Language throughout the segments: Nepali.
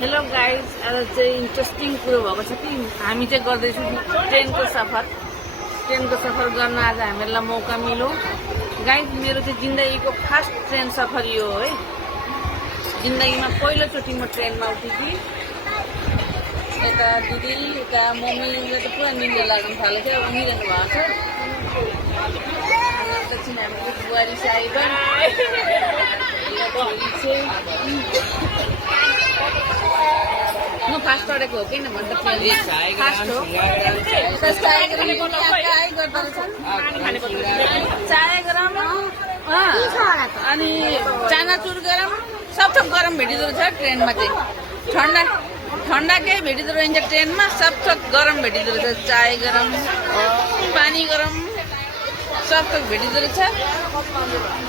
हेलो गाइज, आज चाहिँ इन्ट्रेस्टिङ कुरो भएको छ कि हामी चाहिँ गर्दैछौँ ट्रेनको सफर गर्न आज हामीहरूलाई मौका मिल्यो। गाइज, मेरो चाहिँ जिन्दगीको फर्स्ट ट्रेन सफर यो हो है। जिन्दगीमा पहिलोचोटि म ट्रेनमा उठेकी। यता दिदी यता मम्मीले त पुरा निन्द्रा लाग्नु थाल्यो क्या, उनीहरू भएको छ। एकछिन हाम्रो बुहारी साइबा म फास्ट चढेको हो किन भन्दा फास्ट हो। चाय गरम अनि चानाचुर गरम सब थोक गरम भेटिँदो रहेछ ट्रेनमा चाहिँ। ठन्डा केही भेटिँदो रहन्छ ट्रेनमा, सब थोक गरम भेटिँदो रहेछ। चाय गरम, पानी गरम सब थोक भेटिँदो रहेछ।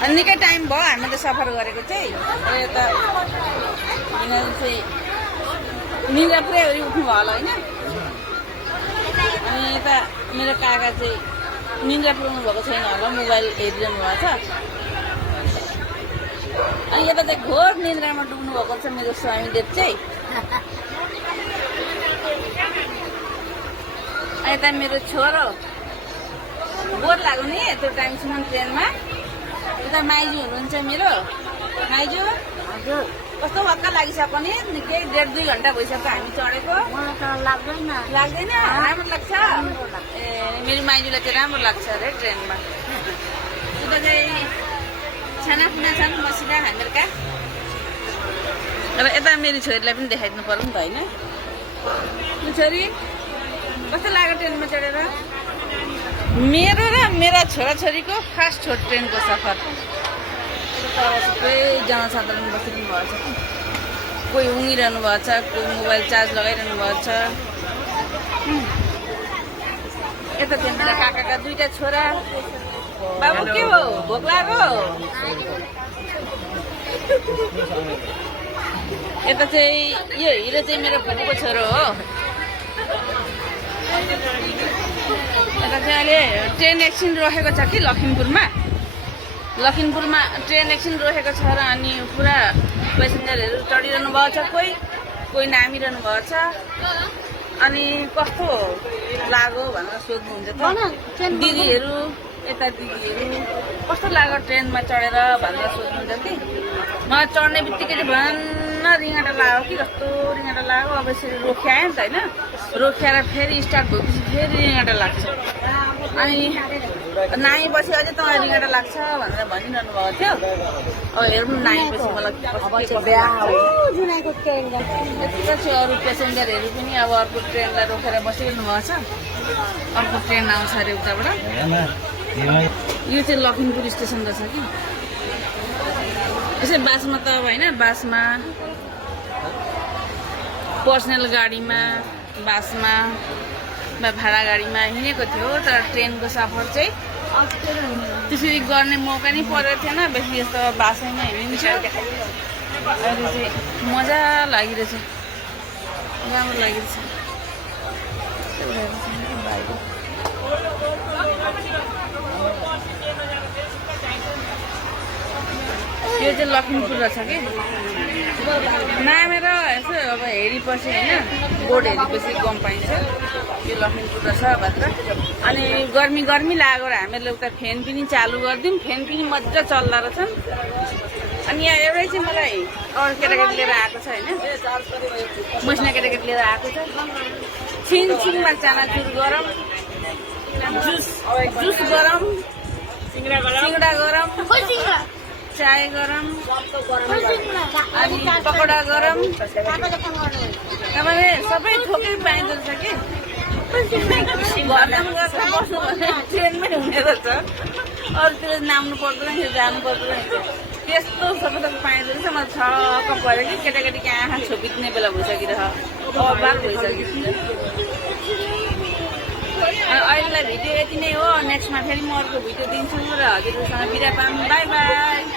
अनि निकै टाइम भयो हामीले सफर गरेको चाहिँ। यता यिनीहरू चाहिँ निन्द्रा पुरै गरी उठ्नु भयो होला होइन। अनि यता मेरो काका चाहिँ निन्द्रा पुऱ्याउनु भएको छैन होला, मोबाइल हेरिरहनु भएको छ। अनि यता चाहिँ घोर निन्द्रामा डुब्नु भएको छ मेरो स्वामीदेव चाहिँ। यता मेरो छोरो बोर लाग्यो नि यत्रो टाइमसम्म ट्रेनमा। यता माइजू हुनुहुन्छ मेरो। माइजू हजुर, कस्तो हक्का लागिसक्यो नि, निकै 1.5-2 घन्टा भइसक्यो हामी चढेको। लाग्दैन राम्रो लाग्छ। ए मेरो माइजूलाई चाहिँ राम्रो लाग्छ अरे ट्रेनमा। उता चाहिँ छानाफुना छन् मसिना हामीहरूका। र यता मेरो छोरीलाई पनि देखाइदिनु पर्यो नि त होइन। छोरी कस्तो लाग्यो ट्रेनमा चढेर? मेरो र मेरा छोराछोरीको फर्स्ट हो ट्रेनको सफर। थुप्रै जनसाधारण बसिरहनु भएको छ। कोही उङ्गिरहनु भएको छ, कोही मोबाइल चार्ज लगाइरहनु भएको छ। यता चाहिँ मेरा काकाका 2टा छोरा। बाबु के हो, भोक लाग्यो? यता चाहिँ यो हिरो चाहिँ मेरो फुपूको छोरो हो। यता चाहिँ अहिले ट्रेन एकछिन रोकेको छ कि लखिमपुरमा ट्रेन एकछिन रोकेको छ र अनि पुरा पेसेन्जरहरू चढिरहनु भएको छ। कोही नामिरहनु भएको छ। अनि कस्तो लाग्यो भनेर सोध्नुहुन्छ त दिदीहरू। यता दिदीहरू कस्तो लाग्यो ट्रेनमा चढेर भनेर सोध्नुहुन्छ कि। मलाई चढ्ने बित्तिकै चाहिँ भन्न रिङ्गाटा लाग्यो कि, कस्तो रिङ्गाटा लाग्यो। अब यसरी रोकिआयो नि त होइन, रोकिएर फेरि स्टार्ट भएपछि फेरि रिङ्गाटा लाग्छ। अनि नाइपछि अझै तँलाई रिङ्गाटा लाग्छ भनेर भनिरहनु भएको थियो। अब हेर्नु नाइपछि मलाई यत्रो छ। अरू पेसेन्जरहरू पनि अब अर्को ट्रेनलाई रोकेर बसिरहनु भएको छ। अर्को ट्रेन आउँछ अरे उताबाट। यो चाहिँ लखिमपुर स्टेसन रहेछ कि। यसै बासमा त अब होइन, बासमा पर्सनल गाडीमा बासमा भाडा गाडीमा हिँडेको थियो। तर ट्रेनको सफर चाहिँ त्यसरी गर्ने मौका नै परेको थिएन। बेसी जस्तो बासैमा हिँडिन्छ। अहिले चाहिँ मजा लागिरहेछ, राम्रो लागिरहेछ। यो चाहिँ लखिमपुर रहेछ कि। नामेर यसो अब हेरेपछि होइन, बोर्ड हेरेपछि गम पाइन्छ यो लखिमपुर रहेछ भित्र। अनि गर्मी लाग्यो र हामीहरूले उता फ्यान पनि चालु गरिदिउँ। फ्यान पनि मजा चल्दा रहेछन्। अनि यहाँ एउटै चाहिँ मलाई अरू केटाकेटी लिएर आएको छ होइन, मसिना केटाकेटी लिएर आएको छ। छिनमा चानाचुर गरम, जुस गरम, सिङ्गडा गरम, चाय गरम, अनि पकौडा गरम। तपाईँले सबै थोकै पाइँदो रहेछ कि। घरमा गएर बस्नु भने ट्रेनमै हुने रहेछ। अरूतिर नाम्नु पर्दैन, जानु पर्दैन। त्यस्तो सबै थोक पाइँदो रहेछ। मलाई छक्क पऱ्यो कि केटाकेटीको आँखा छोपिदिने बेला भइसकिरह अबाक भइसक्यो। अहिलेलाई भिडियो यति नै हो। नेक्स्टमा फेरि म अर्को भिडियो दिन्छु र हजुरहरूसँग बिदा पाऊँ। By by.